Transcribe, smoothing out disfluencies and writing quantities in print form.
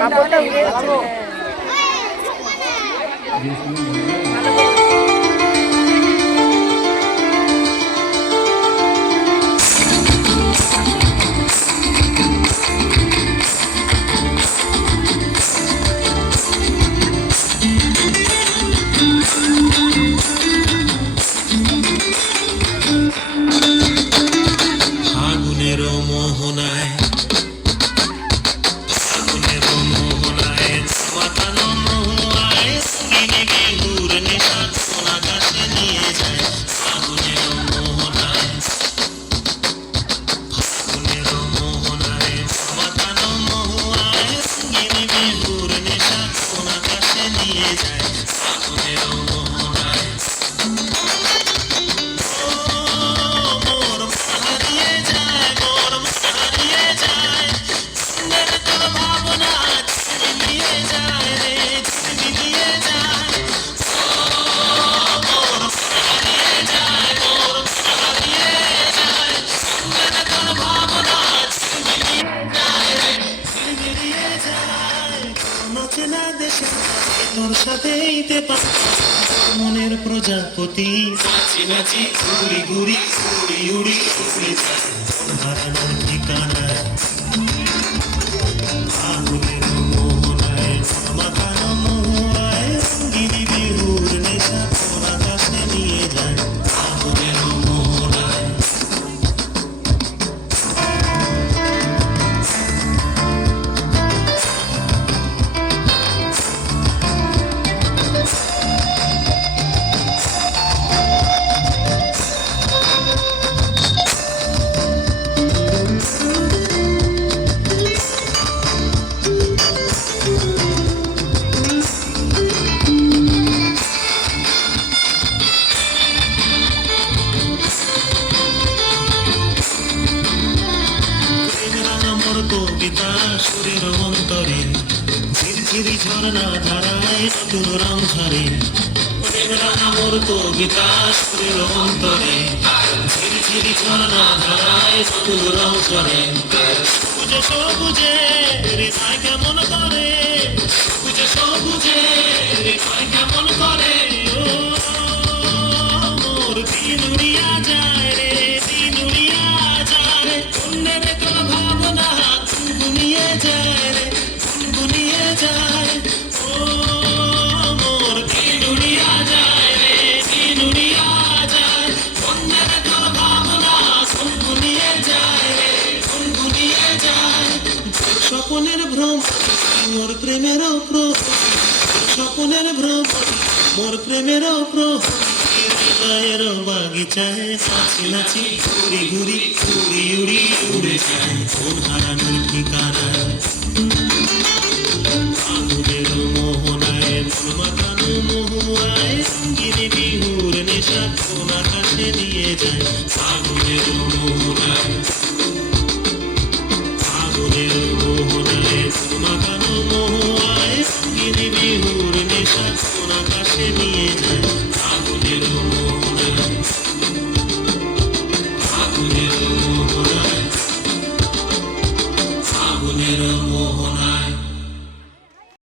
কাপড়টা উড়ে যাচ্ছে। আগুনের মোহনায় মাতানো মহুয়ায় সঙ্গিনী বিহুর নেশা কোন আকাশে নিয়ে যায়। আগুনের মোহনায় মাতানো মহুয়ায় সঙ্গিনী বিহুর নেশা কোন আকাশে নিয়ে যায়। আগুনের মোহনায় তোর সাথেইতে মনের প্রজাপতি নাচি নাচি ঘুরি ঘুরি উড়ি উড়ি উড়ি হারানোর ঠিকানা। আগুনের মোহনায় মাতানো মহুয়ায় সঙ্গিনী বিহুর নেশা কোন আকাশে নিয়ে যায়। আগুনের মোহনায় কবিতা সুরের অন্তরে ঝিরঝিরি ঝর্ণা ধারায় নতুন রং ঝরে। আমার কবিতা সুরের অন্তরে ঝিরঝিরি ঝর্ণা ধারায় নতুন রং ঝরে। সবুজে সবুজে হৃদয় কেমন করে, সবুজে সবুজে হৃদয় কেমন করে। ও মোর দিন উড়িয়া যায় রে, দিন উড়িয়া যায়। অন্যের কোন ভাবনা গুনগুনিয়ে যায় রে, গুনগুনিয়ে যায়। ও মোর দিন উড়িয়া যায় রে, দিন উড়িয়া যায়। অন্যের কোন ভাবনা গুনগুনিয়ে যায় রে, গুনগুনিয়ে যায়। স্বপনের ভ্রম মোর প্রেমের স্বপনের ভ্রম মোর প্রেমের হৃদয়ের বাগিচায় নাচি নাচি ঘুরি ঘুরি উড়ি উড়ি উড়ে যায় কোন হারানোর ঠিকানা। আগুনের মোহনায় মাতানো মহুয়ায় সঙ্গিনী বিহুর নেশা কোন আকাশে নিয়ে যায়। আগুনের মোহনায় মাতানো মহুয়ায় সঙ্গিনী বিহুর নেশা কোন আকাশে নিয়ে যায়। আগুনের মোহনায়